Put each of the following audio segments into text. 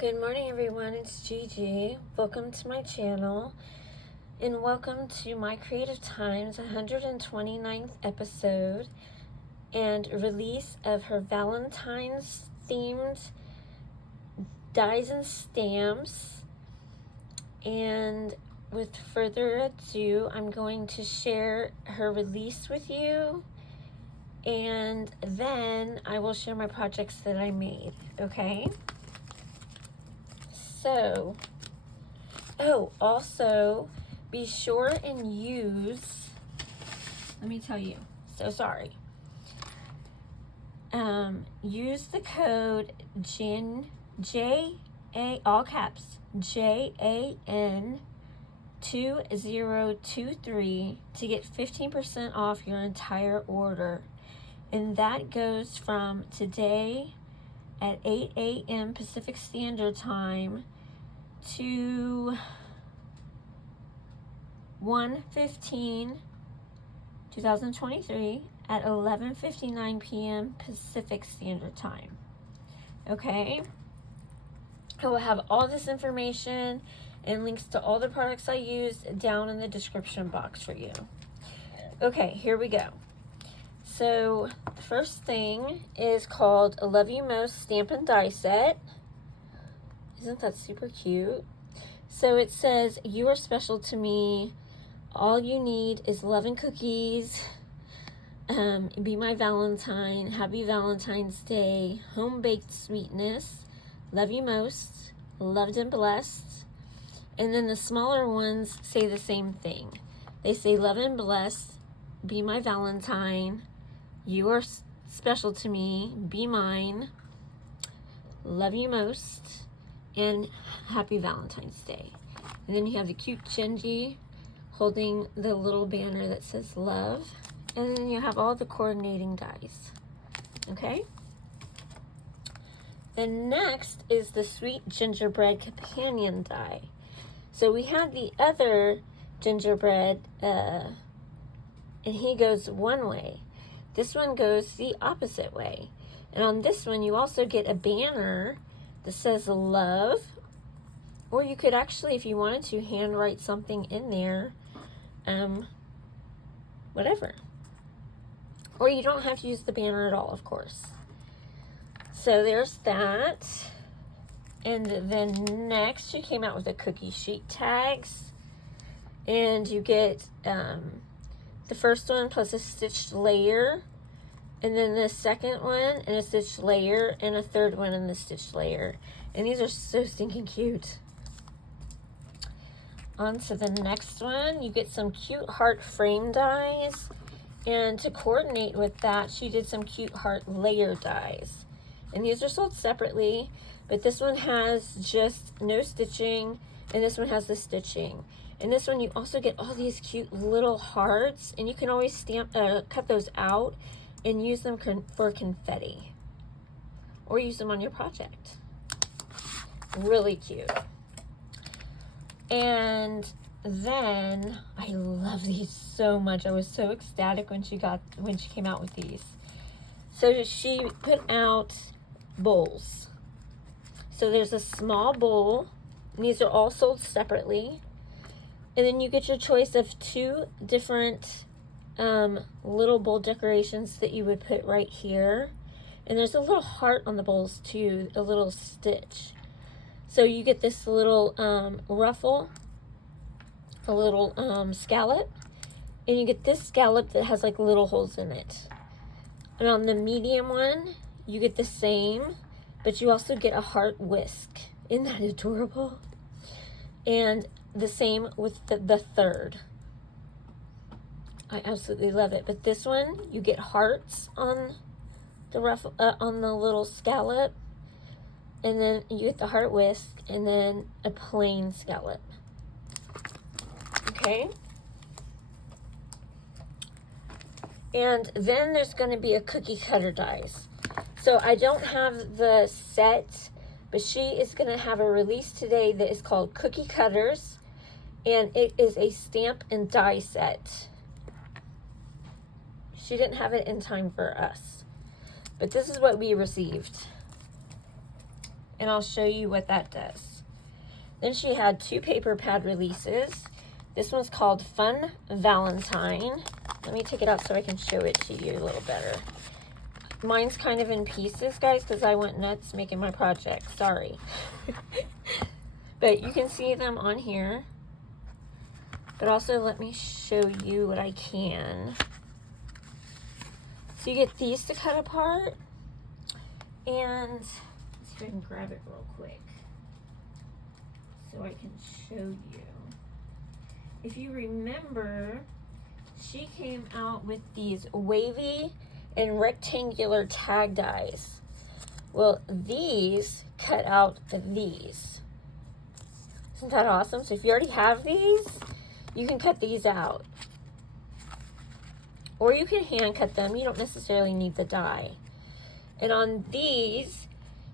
Good morning, everyone. It's Gigi. Welcome to my channel and welcome to my Creative Times 129th episode and release of her Valentine's themed dies and stamps. And with further ado, I'm going to share her release with you, and then I will share my projects that I made, okay? So, also be sure and use, let me tell you, so sorry. Use the code all caps, JAN 2023 to get 15% off your entire order. And that goes from today at 8 a.m. Pacific Standard Time to 1/15/2023 at 11:59 p.m. Pacific Standard Time. Okay? I will have all this information and links to all the products I used down in the description box for you. Okay, here we go. So the first thing is called a Love You Most Stamp and Die Set. Isn't that super cute? So it says, you are special to me. All you need is love and cookies. Be my Valentine. Happy Valentine's Day. Home baked sweetness. Love you most. Loved and blessed. And then the smaller ones say the same thing. They say love and blessed. Be my Valentine. You are special to me. Be mine. Love you most. And happy Valentine's Day. And then you have the cute Gigi holding the little banner that says love. And then you have all the coordinating dies. Okay? Then next is the Sweet Gingerbread Companion die. So we had the other gingerbread, and he goes one way. This one goes the opposite way. And on this one, you also get a banner that says love. Or you could actually, if you wanted to, handwrite something in there. Whatever. Or you don't have to use the banner at all, of course. So there's that. And then next, she came out with the cookie sheet tags. And you get the first one plus a stitched layer, and then the second one and a stitched layer, and a third one and the stitched layer. And these are so stinking cute. On to the next one, you get some cute heart frame dies, and to coordinate with that, she did some cute heart layer dies. And these are sold separately, but this one has just no stitching, and this one has the stitching. And this one, you also get all these cute little hearts, and you can always stamp, cut those out and use them for confetti, or use them on your project. Really cute. And then I love these so much. I was so ecstatic when she came out with these. So she put out bowls. So there's a small bowl, and these are all sold separately. And then you get your choice of two different little bowl decorations that you would put right here. And there's a little heart on the bowls too, a little stitch. So you get this little ruffle, a little scallop, and you get this scallop that has like little holes in it. And on the medium one, you get the same, but you also get a heart whisk. Isn't that adorable? And the same with the third. I absolutely love it. But this one, you get hearts on the on the little scallop, and then you get the heart whisk, and then a plain scallop. Okay. And then there's going to be a cookie cutter dies. So I don't have the set, but she is going to have a release today that is called Cookie Cutters, and it is a stamp and die set. She didn't have it in time for us, but this is what we received. and I'll show you what that does. Then she had 2 paper pad releases. This one's called Fun Valentine. Let me take it out so I can show it to you a little better. Mine's kind of in pieces, guys, because I went nuts making my project. Sorry. But you can see them on here. But also, let me show you what I can. So you get these to cut apart. And let's see if I can grab it real quick so I can show you. If you remember, she came out with these wavy and rectangular tag dies. Well, these cut out these. Isn't that awesome? So if you already have these, you can cut these out. Or you can hand cut them. You don't necessarily need the die. And on these,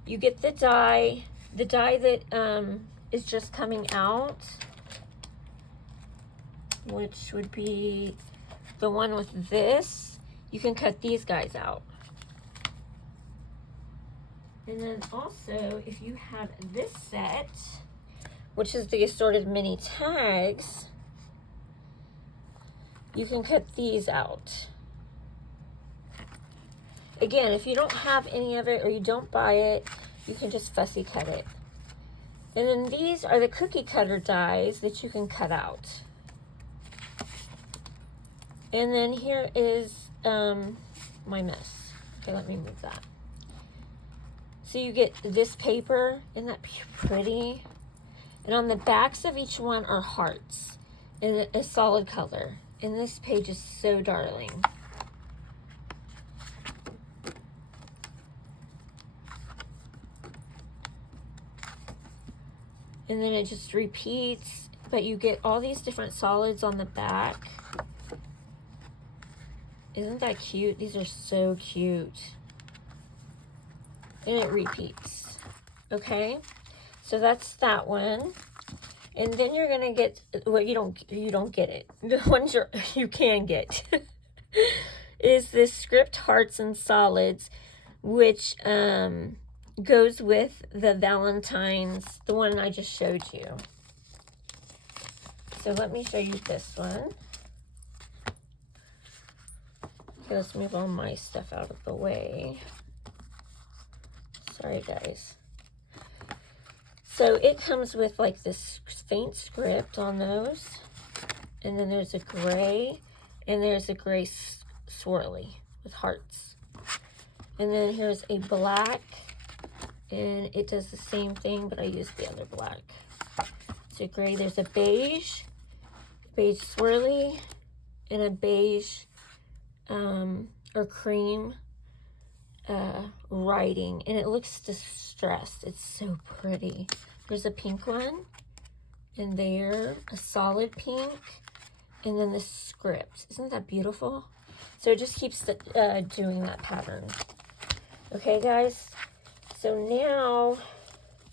you get the die that is just coming out, which would be the one with this. You can cut these guys out. And then also, if you have this set, which is the assorted mini tags, you can cut these out. Again, if you don't have any of it or you don't buy it, you can just fussy cut it. And then these are the cookie cutter dies that you can cut out. And then here is my mess. Okay, let me move that. So you get this paper, isn't that pretty? And on the backs of each one are hearts in a solid color. And this page is so darling. And then it just repeats, but you get all these different solids on the back. Isn't that cute? These are so cute. And it repeats. Okay? So that's that one. And then you're gonna get, well, you don't get it. The ones you can get is this Script Hearts and Solids, which goes with the Valentine's, the one I just showed you. So let me show you this one. Okay, let's move all my stuff out of the way. Sorry, guys. So it comes with like this faint script on those. And then there's a gray. And there's a gray swirly with hearts. And then here's a black. And it does the same thing, but I use the other black. So gray, there's a beige swirly, and a beige or cream writing, and it looks distressed. It's so pretty. There's a pink one, and there, a solid pink, and then the script. Isn't that beautiful? So it just keeps doing that pattern. Okay, guys. So now,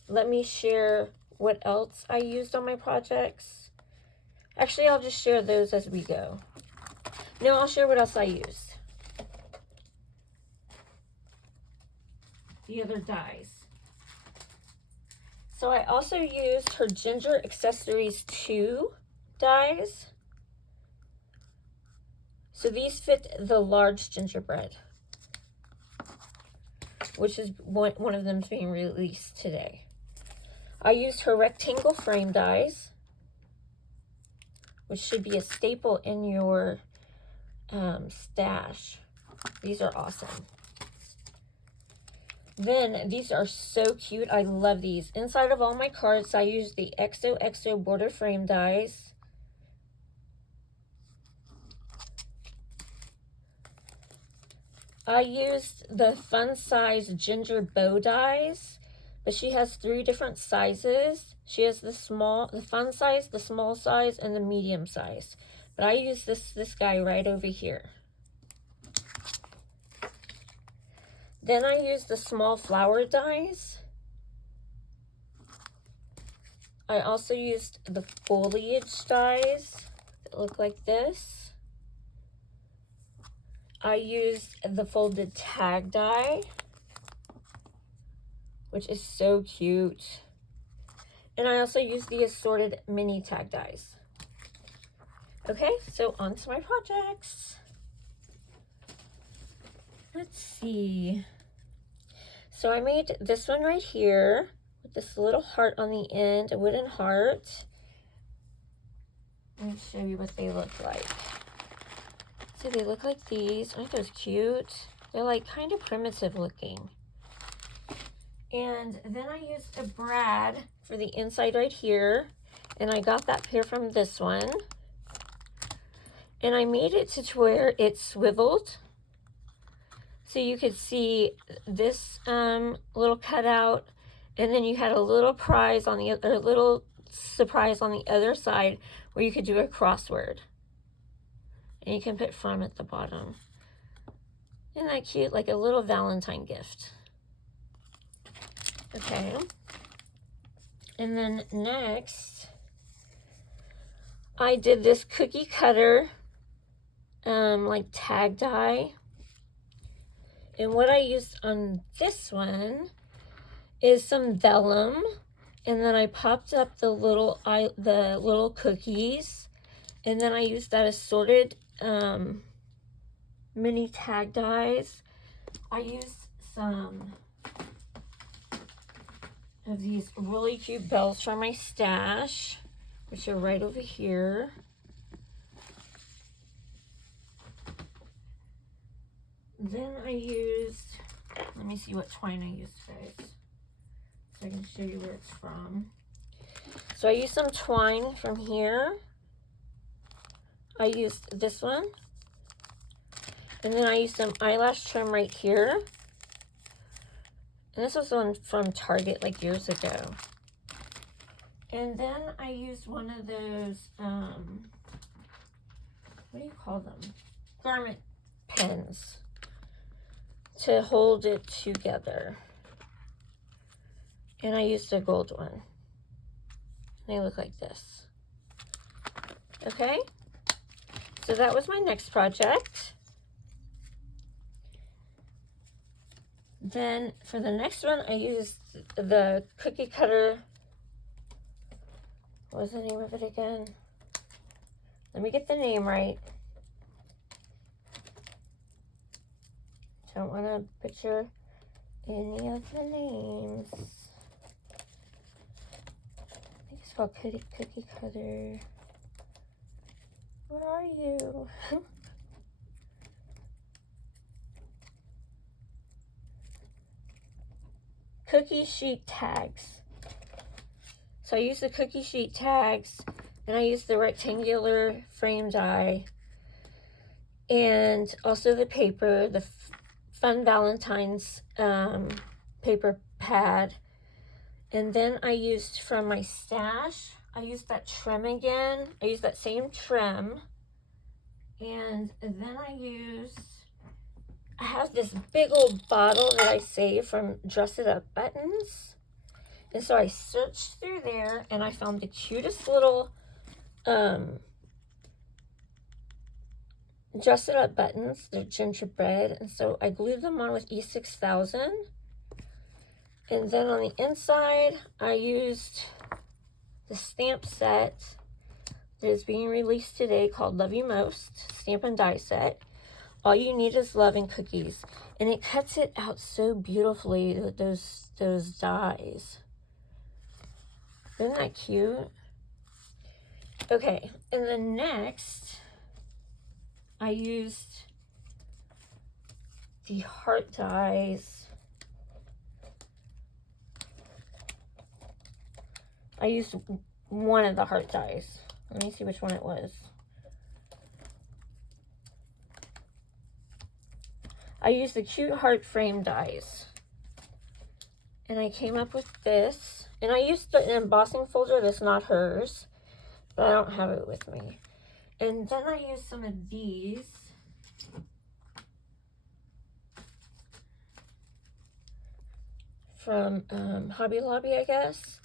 let me share what else I used on my projects. Actually, I'll just share those as we go. No, I'll share what else I used. The other dies. So I also used her Ginger Accessories 2 dies. So these fit the large gingerbread, which is one of them is being released today. I used her rectangle frame dies, which should be a staple in your stash. These are awesome. Then these are so cute. I love these. Inside of all my cards, I use the XOXO border frame dies. I used the fun size ginger bow dies, but she has 3 different sizes. She has the fun size, the small size, and the medium size. But I use this guy right over here. Then I use the small flower dies. I also used the foliage dies that look like this. I used the folded tag die, which is so cute. And I also use the assorted mini tag dies. Okay, so on to my projects. Let's see. So I made this one right here with this little heart on the end, a wooden heart. Let me show you what they look like. So they look like these. Aren't those cute? They're like kind of primitive looking. And then I used a brad for the inside right here. And I got that pair from this one. And I made it to where it swiveled. So you could see this little cutout. And then you had a little prize on the other, little surprise on the other side where you could do a crossword. And you can put from at the bottom. Isn't that cute? Like a little Valentine gift. Okay. And then next, I did this cookie cutter, like tag die. And what I used on this one is some vellum. And then I popped up the little cookies. And then I used that assorted mini tag dies. I used some of these really cute bells from my stash, which are right over here. Then I used, let me see what twine I used, guys, so I can show you where it's from. So I used some twine from here. I used this one. And then I used some eyelash trim right here. And this was one from Target like years ago. And then I used one of those, what do you call them? Garment pens to hold it together. And I used a gold one. They look like this. Okay, so that was my next project. Then for the next one, I used the cookie cutter. What was the name of it again? Let me get the name right. Don't want to butcher any of the names. I think it's called Cookie Cutter. Where are you? Cookie sheet tags. So I used the cookie sheet tags, and I used the rectangular frame die, and also the paper, the Fun Valentine's paper pad. And then I used from my stash, I used that trim again. I used that same trim. And then I have this big old bottle that I saved from Dress It Up buttons. And so I searched through there and I found the cutest little Dress It Up buttons. They're gingerbread. And so I glued them on with E6000. And then on the inside, I used the stamp set that is being released today called Love You Most Stamp and Die Set. All you need is love and cookies. And it cuts it out so beautifully with those dies. Isn't that cute? Okay, and then next, I used the heart dies. I used one of the heart dies. Let me see which one it was. I used the cute heart frame dies. And I came up with this. And I used an embossing folder that's not hers, but I don't have it with me. And then I used some of these. From Hobby Lobby, I guess.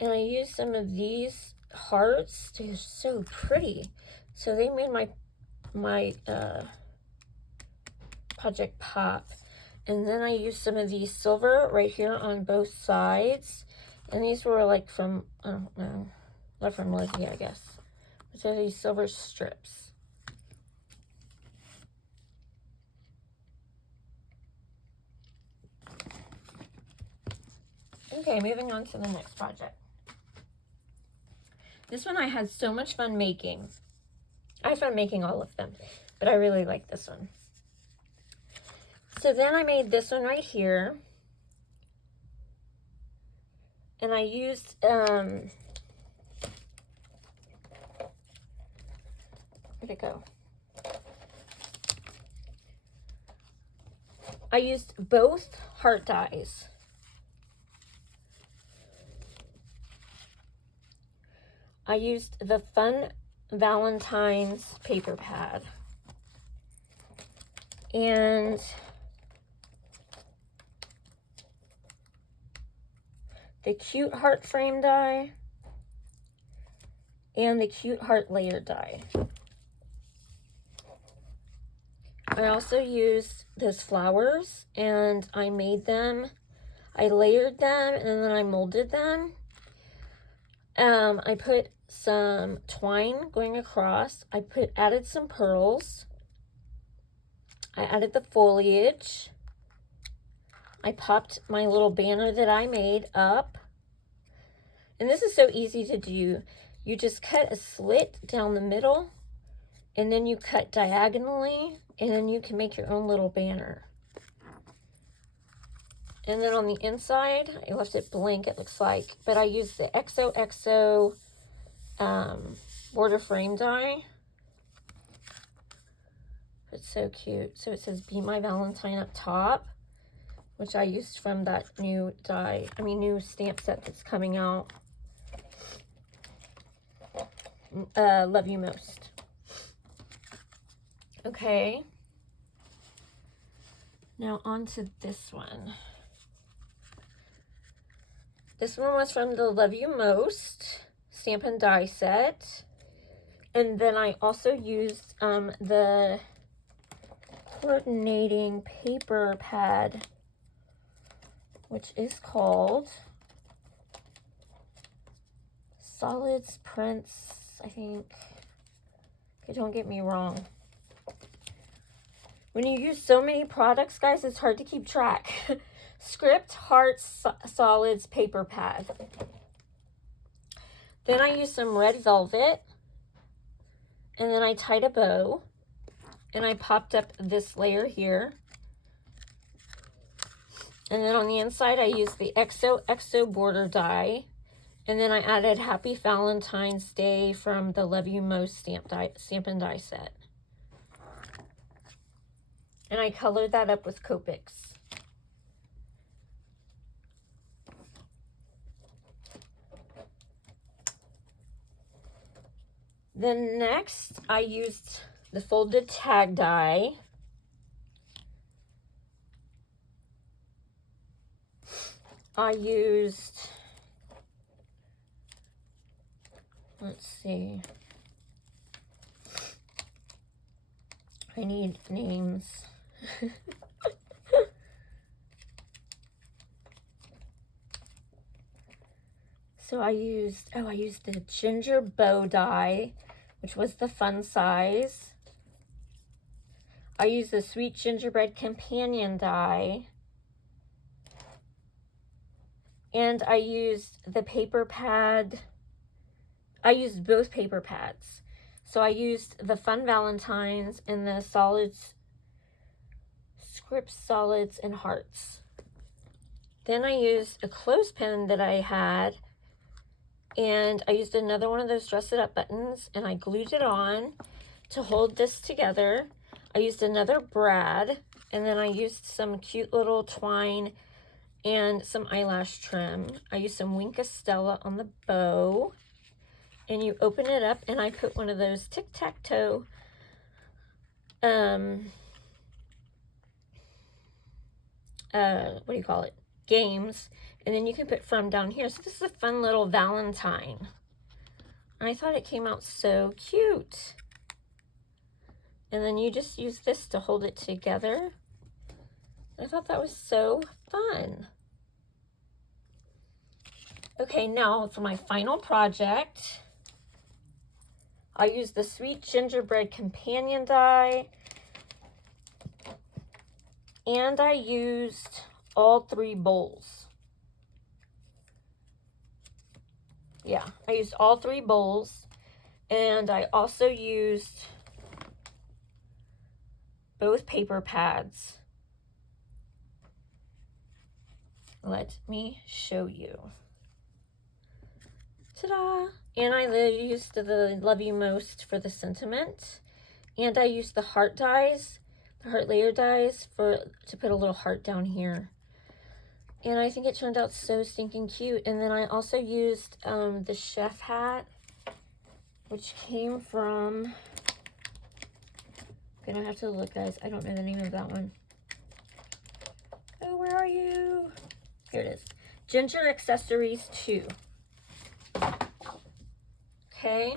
And I used some of these hearts. They're so pretty. So they made my project pop. And then I used some of these silver right here on both sides. And these were like from, I don't know, they're from Lizzie, I guess. Which are these silver strips. Okay, moving on to the next project. This one I had so much fun making. I had fun making all of them, but I really like this one. So then I made this one right here. And I used, where'd it go? I used both heart dies. I used the Fun Valentine's paper pad. And the cute heart frame die. And the cute heart layer die. I also used those flowers and I made them. I layered them and then I molded them. I put some twine going across. I added some pearls. I added the foliage. I popped my little banner that I made up. And this is so easy to do. You just cut a slit down the middle and then you cut diagonally and then you can make your own little banner. And then on the inside, I left it blank, it looks like. But I used the XOXO border frame die. It's so cute. So it says, "Be My Valentine" up top, which I used from that new die, new stamp set that's coming out. Love You Most. Okay. Now on to this one. This one was from the Love You Most stamp and die set. And then I also used the coordinating paper pad, which is called Solids Prints, I think. Okay, don't get me wrong. When you use so many products, guys, it's hard to keep track. Script Hearts Solids paper pad. Then I used some red velvet. And then I tied a bow. And I popped up this layer here. And then on the inside, I used the XOXO border die. And then I added Happy Valentine's Day from the Love You Most stamp and die set. And I colored that up with Copics. Then next, I used the folded tag die. I used, let's see, I need names. So I used the ginger bow die, which was the fun size. I used the sweet gingerbread companion die. And I used the paper pad. I used both paper pads. So I used the Fun Valentines and the Solids, Script Solids and Hearts. Then I used a clothespin that I had. And I used another one of those dress it up buttons and I glued it on to hold this together. I used another brad and then I used some cute little twine and some eyelash trim. I used some Wink Stella on the bow. And you open it up and I put one of those tic-tac-toe what do you call it? Games. And then you can put from down here. So this is a fun little Valentine. I thought it came out so cute. And then you just use this to hold it together. I thought that was so fun. Okay, now for my final project, I used the Sweet Gingerbread Companion die, and I used all 3 bowls. Yeah, I used all 3 bowls, and I also used both paper pads. Let me show you. Ta-da! And I used the Love You Most for the sentiment. And I used the heart dies, the heart layer dies, to put a little heart down here. And I think it turned out so stinking cute. And then I also used the chef hat, which came from, I'm gonna have to look, guys. I don't know the name of that one. Oh, where are you? Here it is. Ginger Accessories 2. Okay.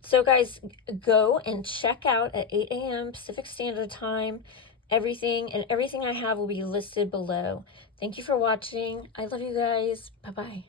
So guys, go and check out at 8 a.m. Pacific Standard Time. Everything I have will be listed below. Thank you for watching. I love you guys. Bye-bye.